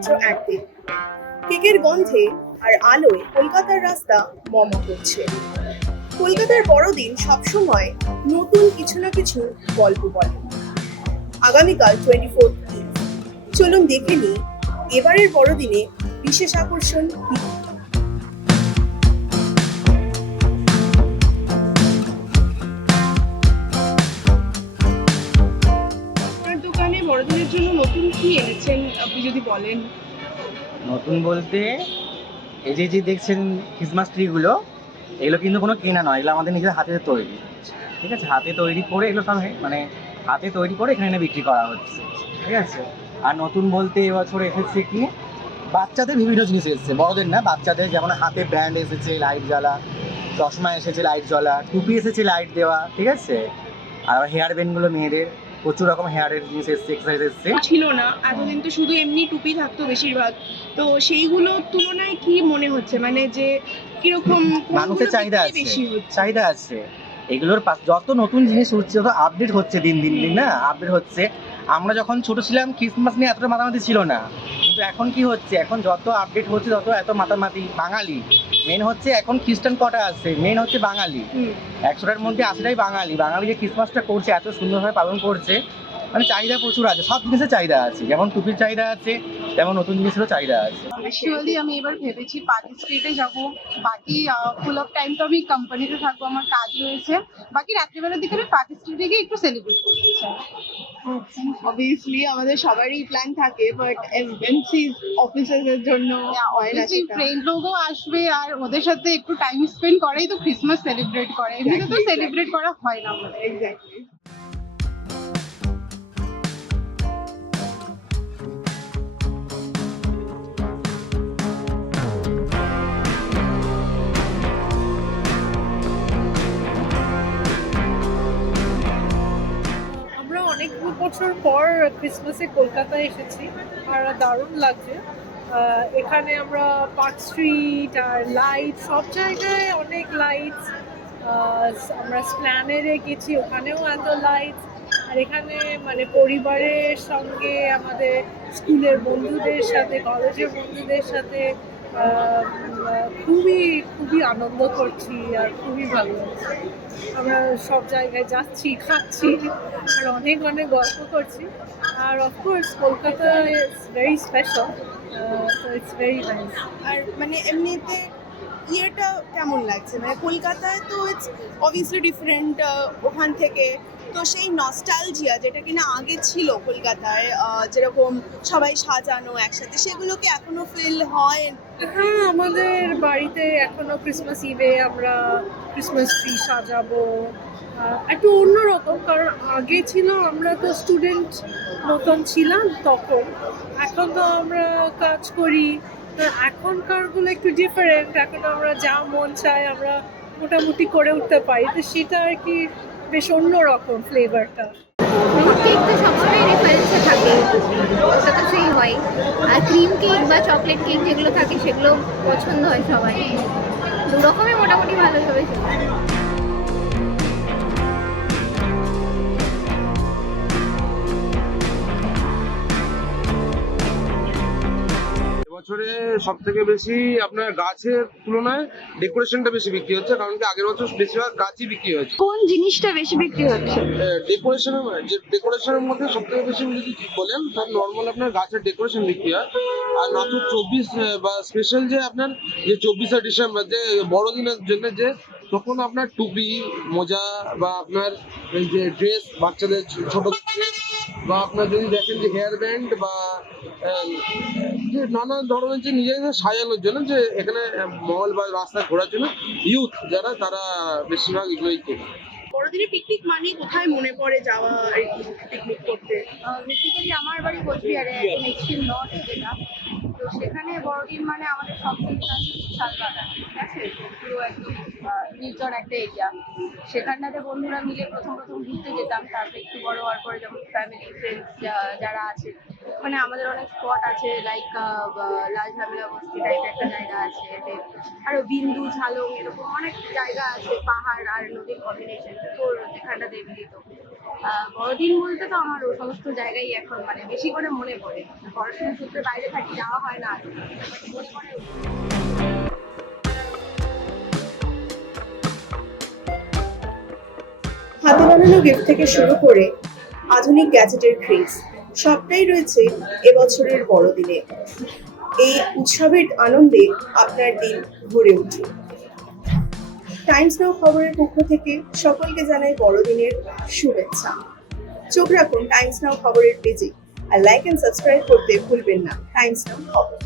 মাত্র একদিন। কেকের গন্ধে আর আলোয় কলকাতার রাস্তা মম করছে। কলকাতার বড়দিন সবসময় নতুন কিছু না কিছু গল্প বলে। আগামীকাল 24 চলুন দেখে নিই এবারের বড়দিনে বিশেষ আকর্ষণ কি। আপনার দোকানে বড়দিনের জন্য নতুন কি এনেছেন আপনি যদি বলেন? নতুন বলতে এই যে যে দেখছেন ক্রিসমাস ট্রিগুলো, এগুলো কিন্তু কোনো কেনা নয়, এগুলো আমাদের নিজের হাতে তৈরি। ঠিক আছে, হাতে তৈরি করে এগুলো সব মানে হাতে তৈরি করে এখানে এনে বিক্রি করা হচ্ছে। ঠিক আছে, আর নতুন বলতে এবছর এসেছে কি বাচ্চাদের বিভিন্ন জিনিস এসেছে, বড়দের না, বাচ্চাদের যেমন হাতে ব্যান্ড এসেছে লাইট জ্বালা, চশমা এসেছে লাইট জ্বালা, টুপি এসেছে লাইট দেওয়া। ঠিক আছে, আর হেয়ার ব্যান্ডগুলো মেয়েদের প্রচুর রকম হেয়ারের জিনিস এসছে, এক্সারসাইজ এসছে। ছিল না এতদিন তো শুধু এমনি টুপি থাকতো বেশিরভাগ, তো সেইগুলোর তুলনায় কি মনে হচ্ছে, মানে যে কিরকম মানুষের চাহিদা আছে, বেশি হচ্ছে? চাহিদা আছে এগুলোর যত নতুন জিনিস হচ্ছে, যত আপডেট হচ্ছে, দিন দিন দিন না আপডেট হচ্ছে। আমরা যখন ছোট ছিলাম ক্রিসমাস নিয়ে এতটা মাতামাতি ছিল না, কিন্তু এখন কি হচ্ছে, এখন যত আপডেট হচ্ছে তত এত মাতামাতি। বাঙালি মেন হচ্ছে, এখন খ্রিস্টান কটা আছে, মেন হচ্ছে বাঙালি। 100টার মধ্যে 80টাই বাঙালি। বাঙালি যে ক্রিসমাসটা করছে, এত সুন্দরভাবে পালন করছে, মানে চাহিদা প্রচুর আছে, সব জিনিসের চাহিদা আছে। যেমন টুপির চাহিদা আছে, তেমন নতুন জিনিসেরও চাহিদা আছে। অ্যাকচুয়ালি আমি এবার ভেবেছি পার্টি স্ট্রিটে যাব। বাকি ফুল অফ টাইম তো আমি কোম্পানিতে থাকবো, আমার কাজ রয়েছে। বাকি রাত্রিবেলার দিকে আমি পার্টি স্ট্রিটে গিয়ে একটু সেলিব্রেট করতে চাই। অবভিয়াসলি আমাদের সবারই প্ল্যান থাকে, বাট এমএনসি অফিসারদের জন্য হয় না সেটা। ফ্রেন্ড লোকও আসবে, আর ওদের সাথে একটু টাইম স্পেন্ড করাই তো ক্রিসমাস সেলিব্রেট করে, এমনিতে তো সেলিব্রেট করা হয় না আমাদের। এক্স্যাক্টলি। আমরা অনেক বছর পর ক্রিসমাসে কলকাতায় এসেছি আর দারুণ লাগছে। এখানে আমরা পার্ক স্ট্রিট আর লাইট, সব জায়গায় অনেক লাইটস। আমরা স্প্ল্যানেডে গেছি, ওখানেও এত লাইটস। আর এখানে মানে পরিবারের সঙ্গে, আমাদের স্কুলের বন্ধুদের সাথে, কলেজের বন্ধুদের সাথে খুবই খুবই আনন্দ করছি আর খুবই ভালো লাগছে। আমরা সব জায়গায় যাচ্ছি, খাচ্ছি আর অনেক অনেক গল্প করছি। আর of course Kolkata is very special, so it's very nice. আর মানে এমনিতে ইয়েটা কেমন লাগছে, মানে কলকাতায় তো ইটস অবভিয়াসলি ডিফারেন্ট ওখান থেকে, তো সেই নস্টালজিয়া যেটা কিনা আগে ছিল কলকাতায়, যেরকম সবাই সাজানো একসাথে, সেগুলো কি এখনো ফিল হয়? হ্যাঁ, আমাদের বাড়িতে এখনো ক্রিসমাস ইভে আমরা ক্রিসমাস ট্রি সাজাবো। একটু অন্যরকম, কারণ আগে ছিল আমরা তো স্টুডেন্ট মতন ছিলাম তখন, এখন তো আমরা কাজ করি, তো এখনকারগুলো একটু ডিফারেন্ট। এখন আমরা যা মন চায় আমরা মোটামুটি করে উঠতে পারি, তো সেটা আর কি বেশ অন্যরকম ফ্লেভারটা। ফ্রুট কেক তো সবসময় রেফারেন্সে থাকে, ওটা তো সেই হয়। আর ক্রিম কেক বা চকলেট কেক যেগুলো থাকে সেগুলো পছন্দ হয় সবাই। দু রকমই মোটামুটি ভালোভাবে চলে। বছরে সব থেকে বেশি আপনার গাছের তুলনায় ডেকোরেশনটা বেশি বিক্রি হচ্ছে, কারণ কি আগের বছর বেশিরভাগ গাছই বিক্রি হয়েছে। কোন জিনিসটা বেশি বিক্রি হচ্ছে? ডেকোরেশনের মধ্যে সব থেকে বেশি যদি বলেন তাহলে নর্মাল আপনার গাছের ডেকোরেশন বিক্রি হয়। আর নয়তো 24 বা স্পেশাল যে আপনার যে 24শে ডিসেম্বর যে বড়দিনের জন্য, যে তখন আপনার টুপি, মোজা বা আপনার এই যে ড্রেস, বাচ্চাদের ছোট ড্রেস, বা আপনার যদি দেখেন যে হেয়ার ব্যান্ড বা যে নানা ধরনের যে নিজেদের সাজানোর জন্য, যে এখানে মল বা রাস্তায় ঘোরার জন্য ইউথ যারা, তারা বেশিরভাগ এগুলোই করে। বড়দিনে পিকনিক মানে কোথায় মনে পড়ে যাওয়া আর কি পিকনিক করতে? বেসিক্যালি আমার বাড়ি কোচবিহারে, এক্সট্রিম নর্থে যেটা, তো সেখানে বড়দিন মানে আমাদের সব থেকে কাছে শালবাগান, ঠিক আছে, পুরো একদম নির্জন একটা এরিয়া। সেখানটাতে বন্ধুরা মিলে প্রথম প্রথম ঘুরতে যেতাম, তারপরে একটু বড় হওয়ার পরে যেমন ফ্যামিলি ফ্রেন্ডস যারা আছে মানে আমাদের অনেক স্পট আছে, লাইক লাল ঝামেলা বস্তি টাইপ একটা জায়গা আছে, আরো বিন্দু ঝালং এরকম অনেক জায়গা আছে, পাহাড় আর নদীর কম্বিনেশন, তো যেখানটা দেখবি। তো বড়দিন বলতে তো আমার ও সমস্ত জায়গায় এখন মানে বেশি করে মনে পড়ে। পড়াশোনার সূত্রে বাইরে থাকি, যাওয়া হয় না আর কি। But মনে পড়ে। হাতে বানানো গিফট থেকে শুরু করে আধুনিক গ্যাজেটের ক্রেজ সবটাই রয়েছে এবছরের বড়দিনে। এই উৎসবের আনন্দে আপনার দিন ভরে উঠুক। টাইমস নাও খবরের পক্ষ থেকে সকলকে জানাই বড়দিনের শুভেচ্ছা। চোখ রাখুন টাইমস নাও খবরের পেজে, আর লাইক এন্ড সাবস্ক্রাইব করতে ভুলবেন না টাইমস নাও খবর।